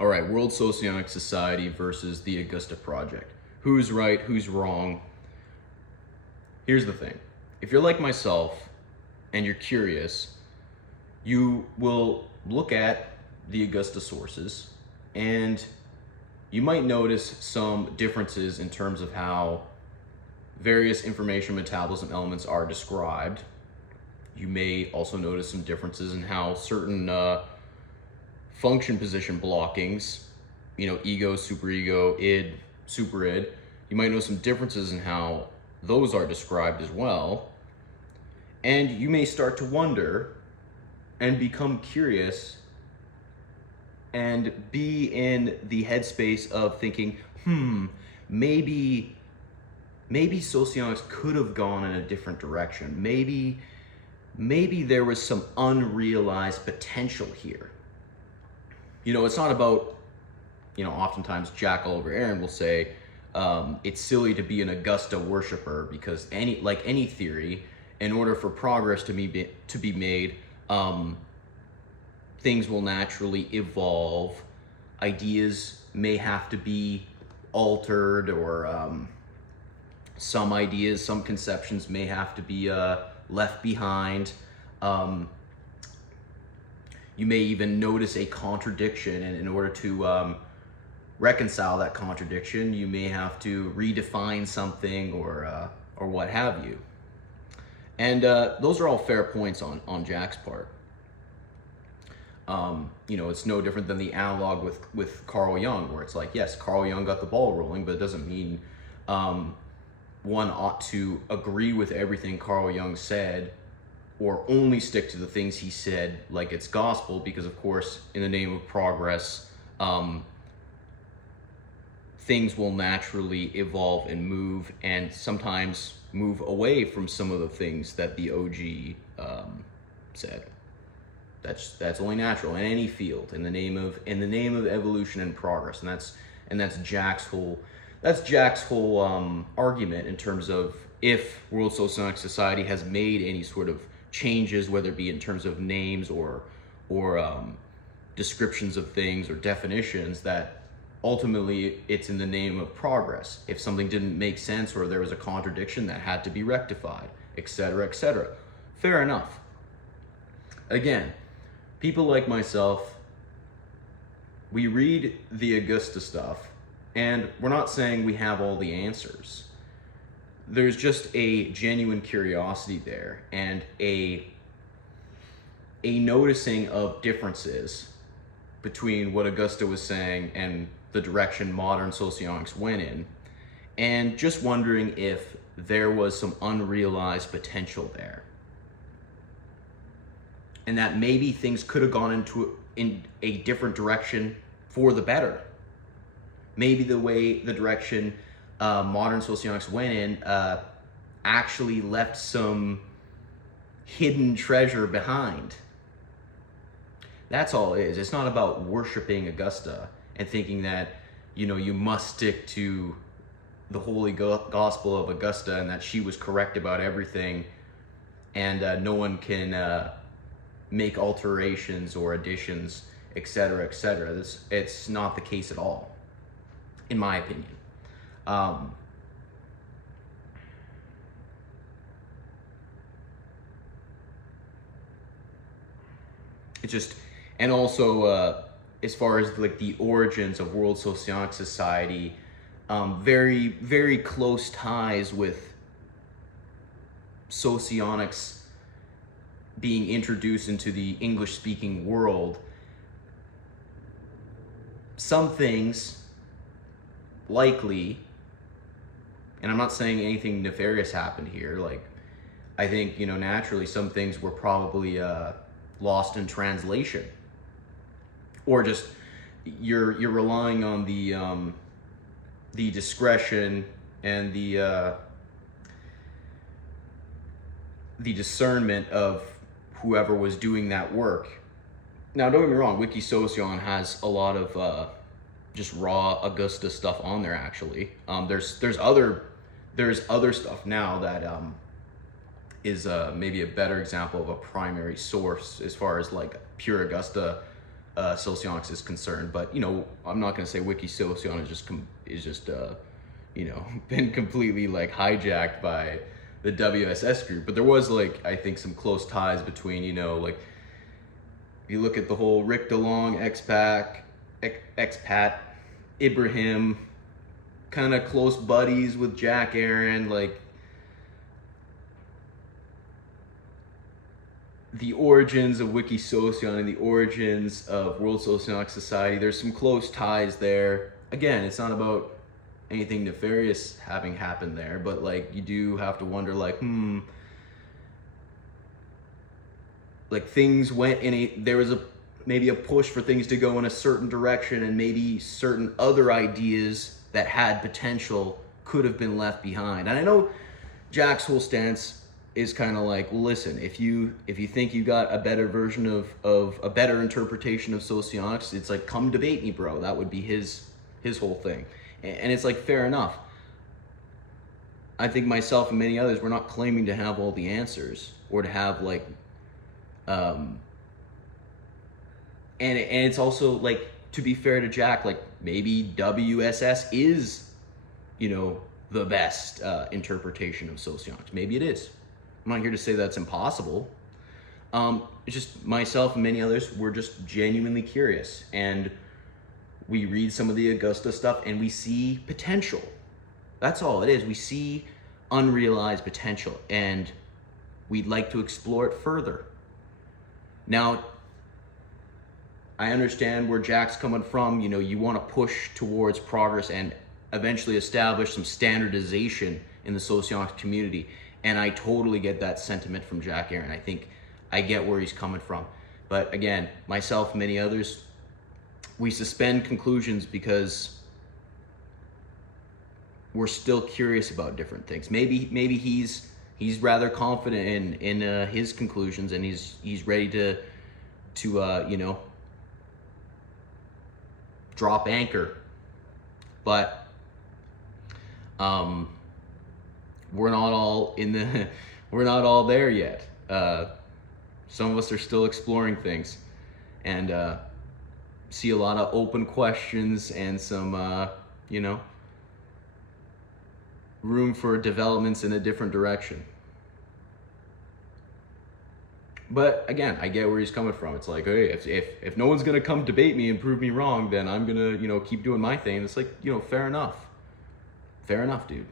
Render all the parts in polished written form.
All right, World Socionics Society versus the Augusta Project. Who's right, who's wrong? Here's the thing. If you're like myself and you're curious, you will look at the Augusta sources and you might notice some differences in terms of how various information metabolism elements are described. You may also notice some differences in how certain function position blockings, ego, superego, id, superid, you might know some differences in how those are described as well. And you may start to wonder and become curious and be in the headspace of thinking, maybe socionics could have gone in a different direction. Maybe there was some unrealized potential here. It's not about, oftentimes Jack Oliver Aaron will say, it's silly to be an Augusta worshiper because any theory, in order for progress to be made, things will naturally evolve. Ideas may have to be altered, or some conceptions may have to be left behind. You may even notice a contradiction, and in order to reconcile that contradiction, you may have to redefine something or what have you. And those are all fair points on Jack's part. It's no different than the analog with Carl Jung, where it's like, yes, Carl Jung got the ball rolling, but it doesn't mean one ought to agree with everything Carl Jung said or only stick to the things he said like it's gospel, because of course, in the name of progress, things will naturally evolve and move, and sometimes move away from some of the things that the OG said. That's only natural in any field, in the name of evolution and progress, and that's Jack's whole argument in terms of if World Socionics Society has made any sort of changes, whether it be in terms of names or descriptions of things or definitions, that ultimately it's in the name of progress. If something didn't make sense or there was a contradiction that had to be rectified, etc., etc. Fair enough. Again, people like myself, we read the Augusta stuff, and we're not saying we have all the answers. There's just a genuine curiosity there, and a noticing of differences between what Augusta was saying and the direction modern socionics went in, and just wondering if there was some unrealized potential there, and that maybe things could have gone in a different direction for the better. Maybe the direction modern socionics went in actually left some hidden treasure behind. That's all it is. It's not about worshiping Augusta and thinking that you must stick to the holy gospel of Augusta and that she was correct about everything, and no one can make alterations or additions, etc., etc. It's not the case at all, in my opinion. It's just, and also as far as like the origins of World Socionics Society, very, very close ties with socionics being introduced into the English-speaking world. Some things likely, and I'm not saying anything nefarious happened here, like I think naturally some things were probably lost in translation, or just you're relying on the discretion and the discernment of whoever was doing that work. Now, don't get me wrong, Wikisocion has a lot of just raw Augusta stuff on there. Actually, there's other stuff now that is maybe a better example of a primary source as far as like pure Augusta Socionics is concerned. But, you know, I'm not going to say Wiki Socionics is just you know, been completely like hijacked by the WSS group. But there was like, I think, some close ties between, you know, like if you look at the whole Rick DeLong expat, Ibrahim, kind of close buddies with Jack Aaron, like the origins of Wiki Socion and the origins of WorldSocionicsSociety. There's some close ties there. Again, it's not about anything nefarious having happened there, but like you do have to wonder, like, like things went in there was maybe a push for things to go in a certain direction, and maybe certain other ideas that had potential could have been left behind. And I know Jack's whole stance is kind of like, well, listen, if you think you got a better version of a better interpretation of socionics, it's like, come debate me, bro. That would be his whole thing. And it's like, fair enough. I think myself and many others, we're not claiming to have all the answers or to have like, and it's also like, to be fair to Jack, like maybe WSS is, you know, the best interpretation of socionics. Maybe it is. I'm not here to say that's impossible. It's just myself and many others, we're just genuinely curious, and we read some of the Augusta stuff and we see potential. That's all it is. We see unrealized potential and we'd like to explore it further. Now, I understand where Jack's coming from. You know, you want to push towards progress and eventually establish some standardization in the socionics community. And I totally get that sentiment from Jack Aaron. I think I get where he's coming from. But again, myself and many others, we suspend conclusions because we're still curious about different things. Maybe he's rather confident in his conclusions, and he's ready to you know, drop anchor. But we're not all we're not all there yet. Some of us are still exploring things, and see a lot of open questions and some you know, room for developments in a different direction. But again, I get where he's coming from. It's like, hey, if no one's gonna come debate me and prove me wrong, then I'm gonna, you know, keep doing my thing. And it's like, you know, fair enough, dude.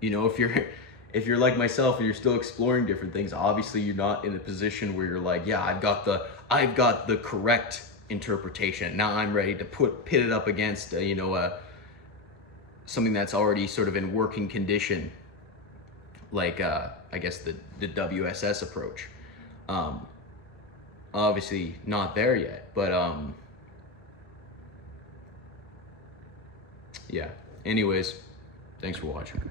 You know, if you're like myself and you're still exploring different things, obviously you're not in a position where you're like, yeah, I've got the correct interpretation. Now I'm ready to pit it up against you know, something that's already sort of in working condition, like I guess the WSS approach. Obviously not there yet, but yeah. Anyways, thanks for watching.